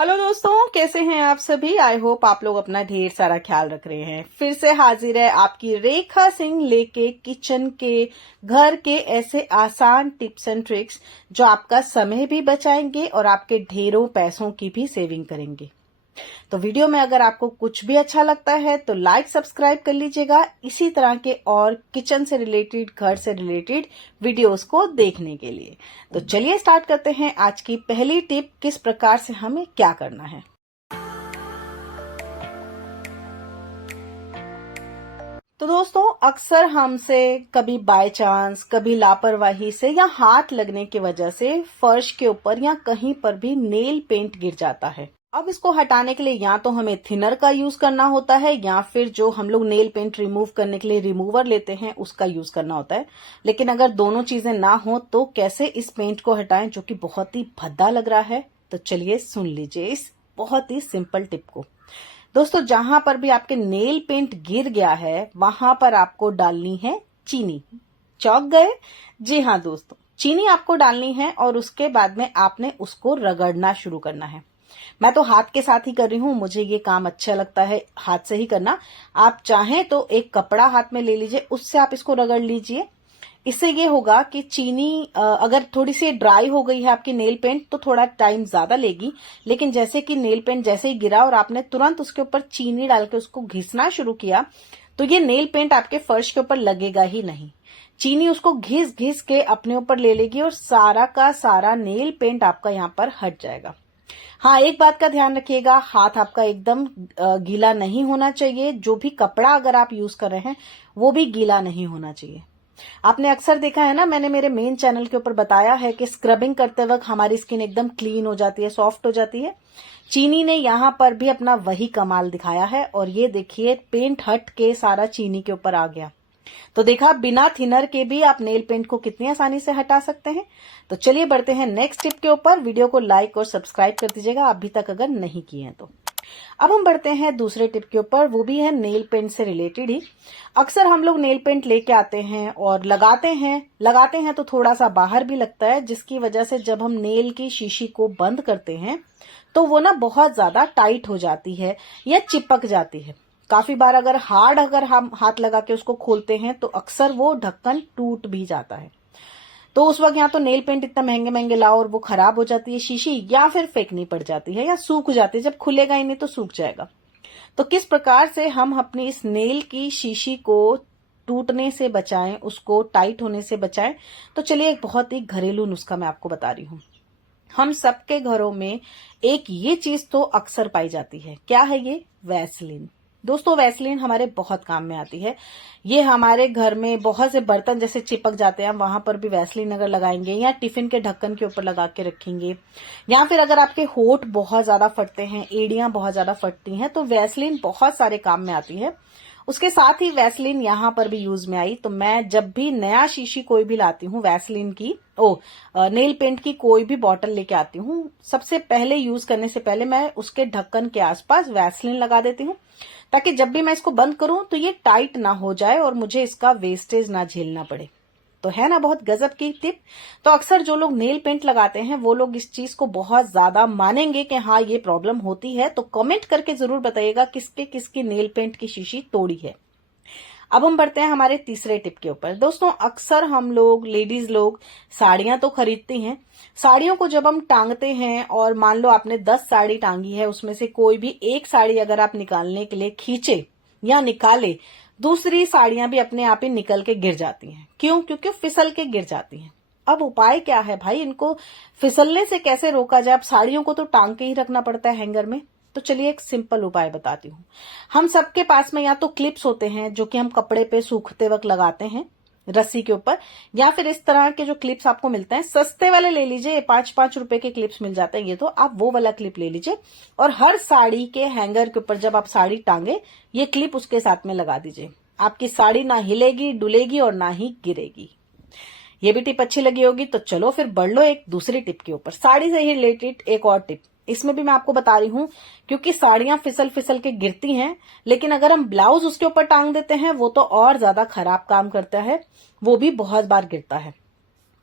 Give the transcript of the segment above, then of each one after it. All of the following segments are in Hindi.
हेलो दोस्तों, कैसे हैं आप सभी। आई होप आप लोग अपना ढेर सारा ख्याल रख रहे हैं। फिर से हाजिर है आपकी रेखा सिंह लेके किचन के घर के ऐसे आसान टिप्स एंड ट्रिक्स जो आपका समय भी बचाएंगे और आपके ढेरों पैसों की भी सेविंग करेंगे। तो वीडियो में अगर आपको कुछ भी अच्छा लगता है तो लाइक सब्सक्राइब कर लीजिएगा इसी तरह के और किचन से रिलेटेड, घर से रिलेटेड वीडियोस को देखने के लिए। तो चलिए स्टार्ट करते हैं आज की पहली टिप, किस प्रकार से हमें क्या करना है। तो दोस्तों, अक्सर हमसे कभी बाय चांस, कभी लापरवाही से या हाथ लगने की वजह से फर्श के ऊपर या कहीं पर भी नेल पेंट गिर जाता है। अब इसको हटाने के लिए या तो हमें थिनर का यूज करना होता है या फिर जो हम लोग नेल पेंट रिमूव करने के लिए रिमूवर लेते हैं उसका यूज करना होता है। लेकिन अगर दोनों चीजें ना हो तो कैसे इस पेंट को हटाएं जो कि बहुत ही भद्दा लग रहा है। तो चलिए सुन लीजिए इस बहुत ही सिंपल टिप को। दोस्तों, जहां पर भी आपके नेल पेंट गिर गया है वहां पर आपको डालनी है चीनी। चौंक गए? जी हाँ दोस्तों, चीनी आपको डालनी है और उसके बाद में आपने उसको रगड़ना शुरू करना है। मैं तो हाथ के साथ ही कर रही हूँ, मुझे ये काम अच्छा लगता है हाथ से ही करना। आप चाहें तो एक कपड़ा हाथ में ले लीजिए, उससे आप इसको रगड़ लीजिए। इससे ये होगा कि चीनी अगर थोड़ी सी ड्राई हो गई है आपकी नेल पेंट तो थोड़ा टाइम ज्यादा लेगी, लेकिन जैसे कि नेल पेंट जैसे ही गिरा और आपने तुरंत उसके ऊपर चीनी डाल के उसको घिसना शुरू किया तो ये नेल पेंट आपके फर्श के ऊपर लगेगा ही नहीं। चीनी उसको घिस घिस के अपने ऊपर ले लेगी और सारा का सारा नेल पेंट आपका यहाँ पर हट जाएगा। हाँ, एक बात का ध्यान रखिएगा, हाथ आपका एकदम गीला नहीं होना चाहिए। जो भी कपड़ा अगर आप यूज कर रहे हैं वो भी गीला नहीं होना चाहिए। आपने अक्सर देखा है ना, मैंने मेरे मेन चैनल के ऊपर बताया है कि स्क्रबिंग करते वक्त हमारी स्किन एकदम क्लीन हो जाती है, सॉफ्ट हो जाती है। चीनी ने यहाँ पर भी अपना वही कमाल दिखाया है और ये देखिए पेंट हट के सारा चीनी के ऊपर आ गया। तो देखा, बिना थिनर के भी आप नेल पेंट को कितनी आसानी से हटा सकते हैं। तो चलिए बढ़ते हैं नेक्स्ट टिप के ऊपर। वीडियो को लाइक और सब्सक्राइब कर दीजिएगा अभी तक अगर नहीं किए हैं तो। अब हम बढ़ते हैं दूसरे टिप के ऊपर, वो भी है नेल पेंट से रिलेटेड ही। अक्सर हम लोग नेल पेंट लेके आते हैं और लगाते हैं तो थोड़ा सा बाहर भी लगता है, जिसकी वजह से जब हम नेल की शीशी को बंद करते हैं तो वो ना बहुत ज्यादा टाइट हो जाती है या चिपक जाती है। काफी बार अगर हम हाथ लगा के उसको खोलते हैं तो अक्सर वो ढक्कन टूट भी जाता है। तो उस वक्त या तो नेल पेंट इतना महंगे महंगे लाओ और वो खराब हो जाती है शीशी, या फिर फेंकनी पड़ जाती है या सूख जाती है। जब खुलेगा ही नहीं तो सूख जाएगा। तो किस प्रकार से हम अपनी इस नेल की शीशी को टूटने से बचाएं, उसको टाइट होने से बचाएं। तो चलिए एक बहुत ही घरेलू नुस्खा मैं आपको बता रही हूँ। हम सबके घरों में एक ये चीज तो अक्सर पाई जाती है। क्या है ये? वैसलीन। दोस्तों, वैसलीन हमारे बहुत काम में आती है। ये हमारे घर में बहुत से बर्तन जैसे चिपक जाते हैं, वहां पर भी वैसलीन अगर लगाएंगे या टिफिन के ढक्कन के ऊपर लगा के रखेंगे, या फिर अगर आपके होठ बहुत ज्यादा फटते हैं, एड़ियां बहुत ज्यादा फटती हैं, तो वैसलीन बहुत सारे काम में आती है। उसके साथ ही वैसलीन यहाँ पर भी यूज में आई। तो मैं जब भी नया शीशी कोई भी लाती हूँ वैसलीन की, नेल पेंट की कोई भी बॉटल लेके आती हूँ, सबसे पहले यूज करने से पहले मैं उसके ढक्कन के आसपास वैसलीन लगा देती हूँ, ताकि जब भी मैं इसको बंद करूं तो ये टाइट ना हो जाए और मुझे इसका वेस्टेज ना झेलना पड़े। तो है ना बहुत गजब की टिप। तो अक्सर जो लोग नेल पेंट लगाते हैं वो लोग इस चीज को बहुत ज्यादा मानेंगे कि हाँ ये प्रॉब्लम होती है। तो कमेंट करके जरूर बताइएगा किसके किसकी नेल पेंट की शीशी तोड़ी है। अब हम बढ़ते हैं हमारे तीसरे टिप के ऊपर। दोस्तों, अक्सर हम लोग लेडीज लोग साड़ियां तो खरीदती हैं। साड़ियों को जब हम टांगते हैं और मान लो आपने 10 साड़ी टांगी है, उसमें से कोई भी एक साड़ी अगर आप निकालने के लिए खींचे या निकाले, दूसरी साड़ियां भी अपने आप ही निकल के गिर जाती हैं। क्यों? क्योंकि फिसल के गिर जाती हैं। अब उपाय क्या है भाई, इनको फिसलने से कैसे रोका जाए? अब साड़ियों को तो टांग के ही रखना पड़ता है हैंगर में। तो चलिए एक सिंपल उपाय बताती हूँ। हम सबके पास में या तो क्लिप्स होते हैं जो कि हम कपड़े पे सूखते वक्त लगाते हैं रस्सी के ऊपर, या फिर इस तरह के जो क्लिप्स आपको मिलते हैं सस्ते वाले ले लीजिए, 5-5 रुपए के क्लिप्स मिल जाते हैं। ये तो आप वो वाला क्लिप ले लीजिए और हर साड़ी के हैंगर के ऊपर जब आप साड़ी टांगे ये क्लिप उसके साथ में लगा दीजिए। आपकी साड़ी ना हिलेगी, डुलेगी और ना ही गिरेगी। ये भी टिप अच्छी लगी होगी। तो चलो फिर बढ़ लो एक दूसरी टिप के ऊपर, साड़ी से ही रिलेटेड एक और टिप। इसमें भी मैं आपको बता रही हूँ, क्योंकि साड़ियां फिसल फिसल के गिरती हैं, लेकिन अगर हम ब्लाउज उसके ऊपर टांग देते हैं वो तो और ज्यादा खराब काम करता है, वो भी बहुत बार गिरता है।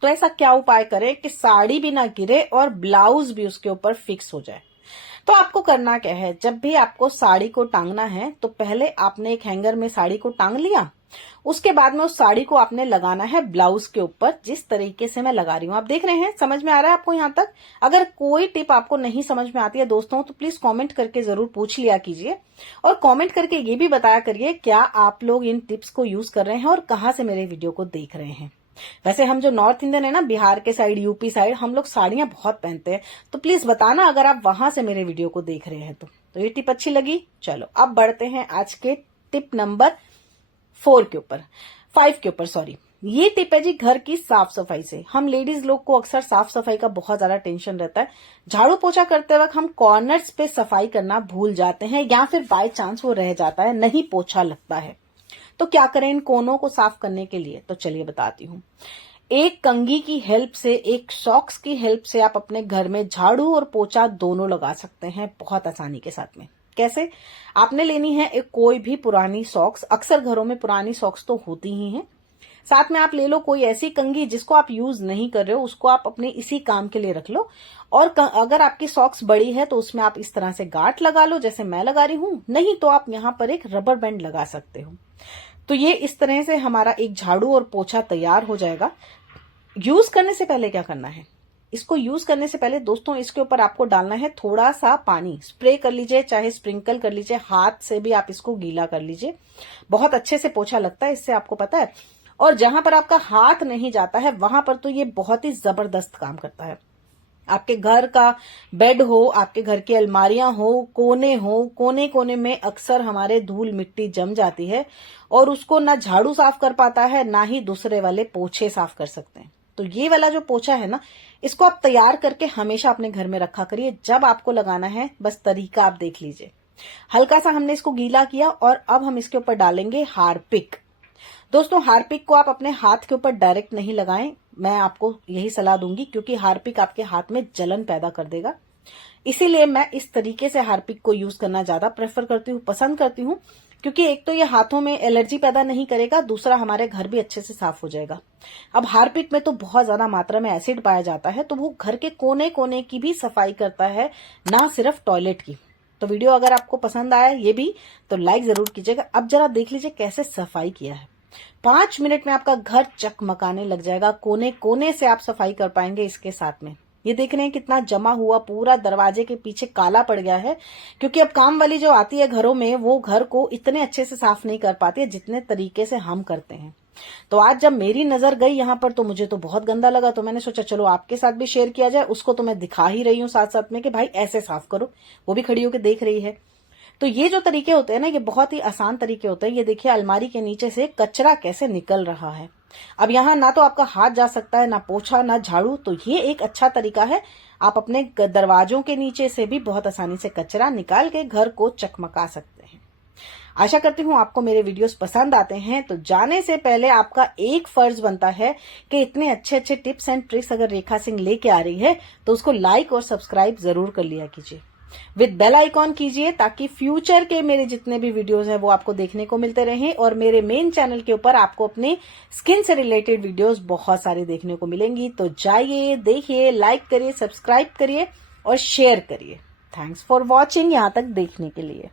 तो ऐसा क्या उपाय करें कि साड़ी भी ना गिरे और ब्लाउज भी उसके ऊपर फिक्स हो जाए? तो आपको करना क्या है, जब भी आपको साड़ी को टांगना है तो पहले आपने एक हैंगर में साड़ी को टांग लिया, उसके बाद में उस साड़ी को आपने लगाना है ब्लाउज के ऊपर, जिस तरीके से मैं लगा रही हूँ। आप देख रहे हैं, समझ में आ रहा है आपको यहाँ तक? अगर कोई टिप आपको नहीं समझ में आती है दोस्तों तो प्लीज कमेंट करके जरूर पूछ लिया कीजिए, और कमेंट करके ये भी बताया करिए क्या आप लोग इन टिप्स को यूज कर रहे हैं और कहाँ से मेरे वीडियो को देख रहे हैं। वैसे हम जो नॉर्थ इंडियन है ना, बिहार के साइड, यूपी साइड, हम लोग साड़ियां बहुत पहनते हैं, तो प्लीज बताना अगर आप वहां से मेरे वीडियो को देख रहे हैं तो ये टिप अच्छी लगी। चलो अब बढ़ते हैं आज के टिप नंबर 4 के ऊपर, 5 के ऊपर सॉरी। ये टिप है जी घर की साफ सफाई से। हम लेडीज लोग को अक्सर साफ सफाई का बहुत ज्यादा टेंशन रहता है। झाड़ू पोछा करते वक्त हम कॉर्नर्स पे सफाई करना भूल जाते हैं, या फिर बाय चांस वो रह जाता है, नहीं पोछा लगता है। तो क्या करें इन कोनों को साफ करने के लिए? तो चलिए बताती हूँ। एक कंघी की हेल्प से, एक सॉक्स की हेल्प से आप अपने घर में झाड़ू और पोछा दोनों लगा सकते हैं बहुत आसानी के साथ में। कैसे? आपने लेनी है एक कोई भी पुरानी सॉक्स, अक्सर घरों में पुरानी सॉक्स तो होती ही हैं। साथ में आप ले लो कोई ऐसी कंघी जिसको आप यूज नहीं कर रहे हो, उसको आप अपने इसी काम के लिए रख लो। और अगर आपकी सॉक्स बड़ी है तो उसमें आप इस तरह से गांठ लगा लो जैसे मैं लगा रही हूं, नहीं तो आप यहाँ पर एक रबर बैंड लगा सकते हो। तो ये इस तरह से हमारा एक झाड़ू और पोछा तैयार हो जाएगा। यूज करने से पहले क्या करना है, इसको यूज करने से पहले दोस्तों इसके ऊपर आपको डालना है थोड़ा सा पानी। स्प्रे कर लीजिए, चाहे स्प्रिंकल कर लीजिए, हाथ से भी आप इसको गीला कर लीजिए। बहुत अच्छे से पोछा लगता है इससे, आपको पता है। और जहां पर आपका हाथ नहीं जाता है वहां पर तो ये बहुत ही जबरदस्त काम करता है। आपके घर का बेड हो, आपके घर की अलमारियां हो, कोने कोने में अक्सर हमारे धूल मिट्टी जम जाती है और उसको ना झाड़ू साफ कर पाता है, ना ही दूसरे वाले पोछे साफ कर सकते हैं। तो ये वाला जो पोछा है ना, इसको आप तैयार करके हमेशा अपने घर में रखा करिए। जब आपको लगाना है बस तरीका आप देख लीजिए। हल्का सा हमने इसको गीला किया और अब हम इसके ऊपर डालेंगे हार्पिक। दोस्तों हार्पिक को आप अपने हाथ के ऊपर डायरेक्ट नहीं लगाएं, मैं आपको यही सलाह दूंगी, क्योंकि हार्पिक आपके हाथ में जलन पैदा कर देगा। इसीलिए मैं इस तरीके से हार्पिक को यूज करना ज्यादा प्रेफर करती हूँ, पसंद करती हूँ, क्योंकि एक तो ये हाथों में एलर्जी पैदा नहीं करेगा, दूसरा हमारे घर भी अच्छे से साफ हो जाएगा। अब हार्पिक में तो बहुत ज्यादा मात्रा में एसिड पाया जाता है, तो वो घर के कोने कोने की भी सफाई करता है, ना सिर्फ टॉयलेट की। तो वीडियो अगर आपको पसंद आया ये भी, तो लाइक जरूर कीजिएगा। अब जरा देख लीजिए कैसे सफाई किया है। 5 मिनट में आपका घर चकमकाने लग जाएगा, कोने कोने से आप सफाई कर पाएंगे इसके साथ में। ये देख रहे हैं कितना जमा हुआ, पूरा दरवाजे के पीछे काला पड़ गया है, क्योंकि अब काम वाली जो आती है घरों में वो घर को इतने अच्छे से साफ नहीं कर पाती है जितने तरीके से हम करते हैं। तो आज जब मेरी नजर गई यहाँ पर तो मुझे तो बहुत गंदा लगा, तो मैंने सोचा चलो आपके साथ भी शेयर किया जाए। उसको तो मैं दिखा ही रही हूँ साथ साथ में कि भाई ऐसे साफ करो, वो भी खड़ी होकर देख रही है। तो ये जो तरीके होते हैं ना, ये बहुत ही आसान तरीके होते हैं। ये देखिए अलमारी के नीचे से कचरा कैसे निकल रहा है। अब यहाँ ना तो आपका हाथ जा सकता है, ना पोछा, ना झाड़ू, तो ये एक अच्छा तरीका है। आप अपने दरवाजों के नीचे से भी बहुत आसानी से कचरा निकाल के घर को चकमका सकते हैं। आशा करती हूँ आपको मेरे वीडियोस पसंद आते हैं। तो जाने से पहले आपका एक फर्ज बनता है कि इतने अच्छे अच्छे टिप्स एंड ट्रिक्स अगर रेखा सिंह लेके आ रही है तो उसको लाइक और सब्सक्राइब जरूर कर लिया कीजिए, विद बेल आइकॉन कीजिए, ताकि फ्यूचर के मेरे जितने भी वीडियोस हैं वो आपको देखने को मिलते रहें। और मेरे मेन चैनल के ऊपर आपको अपने स्किन से रिलेटेड वीडियोस बहुत सारी देखने को मिलेंगी। तो जाइए, देखिए, लाइक करिए, सब्सक्राइब करिए और शेयर करिए। थैंक्स फॉर वॉचिंग, यहाँ तक देखने के लिए।